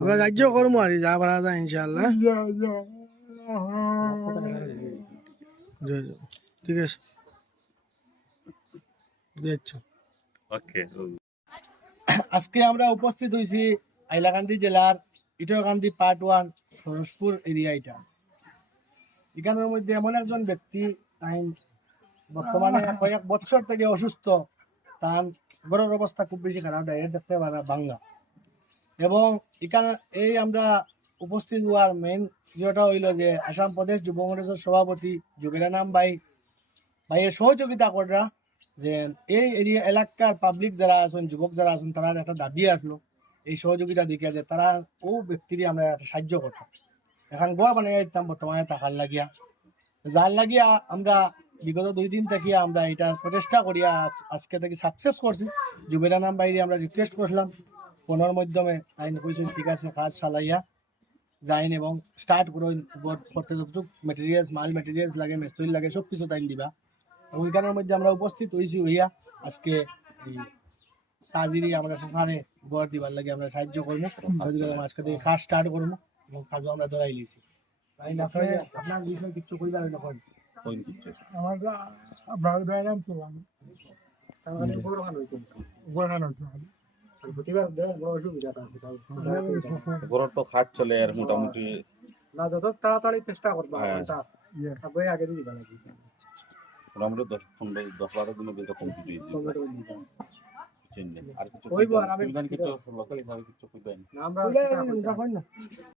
আমরা রাজ্য করবো আর যা পারা যায় ইনশাআল্লাহ। জয় জয়। ঠিক আছে দেখছো। ওকে। আজকে আমরা উপস্থিত হয়েছি হাইলাকান্দি জেলার ইটরকান্দি পার্ট 1 সরসপুর এরিয়া। এটা এখানের মধ্যে এমন একজন ব্যক্তি তাই বর্তমানে কয়েক বছর থেকে অসুস্থ। তার ঘরের অবস্থা খুব বেশি খারাপ, ডাইরেক্ট দেখতে পারা বাংলা। এবং এখানে এই আমরা উপস্থিত হওয়ার মেইন ইয়েটা হইল যে আসাম প্রদেশ যুব কংগ্রেসের সভাপতি জুবেরানাম ভাইয়ের সহযোগিতা করা যে এই এরিয়া এলাকার পাবলিক যারা আছেন, যুবক যারা আছেন, তারা একটা দাবি আসলো এই সহযোগিতা দিকে যে তারা ও ব্যক্তিরই আমরা একটা সাহায্য করতাম। এখন গোয়া বানিয়ে দিতাম বর্তমানে টাকার লাগিয়া, যার লাগিয়া আমরা বিগত 2 দিন থেকে আমরা এটা প্রচেষ্টা করিয়া আজকে থেকে সাকসেস করছি। জুবেরানাম বাইরে আমরা রিকোয়েস্ট করলাম ফোনের মাধ্যমে, আইন কইছেন ঠিক আছে কাজ চালাইয়া যাইন এবং স্টার্ট করতে যতটুকু মেটেরিয়ালস মাল মেটেরিয়ালস লাগে, মেস্তুল লাগে, সব কিছু টাইম দিবা। এবং এখানের মধ্যে আমরা উপস্থিত হয়েছি হইয়া আজকে এই সাজিরি আমরা সারে গড় দিবার লাগে আমরা সাহায্য করবো। আজকে থেকে কাজ স্টার্ট করবো এবং কাজও আমরা ধরাই লিছি। আপনার বিষয় কিছু কইবার হইলে কই আমার ব্যায়াম চলাম গরুর তো খাট চলে আর মোটামুটি না, যত তাড়াতাড়ি চেষ্টা করবা আগে দিবা নাকি মোটামুটি 10-12 দিনের ভিতরে কমপ্লিট হয়ে যাবে। আর কিছু ওই বার আমি কিছু লোকালি ভাবে কিছু কইবেন আমরা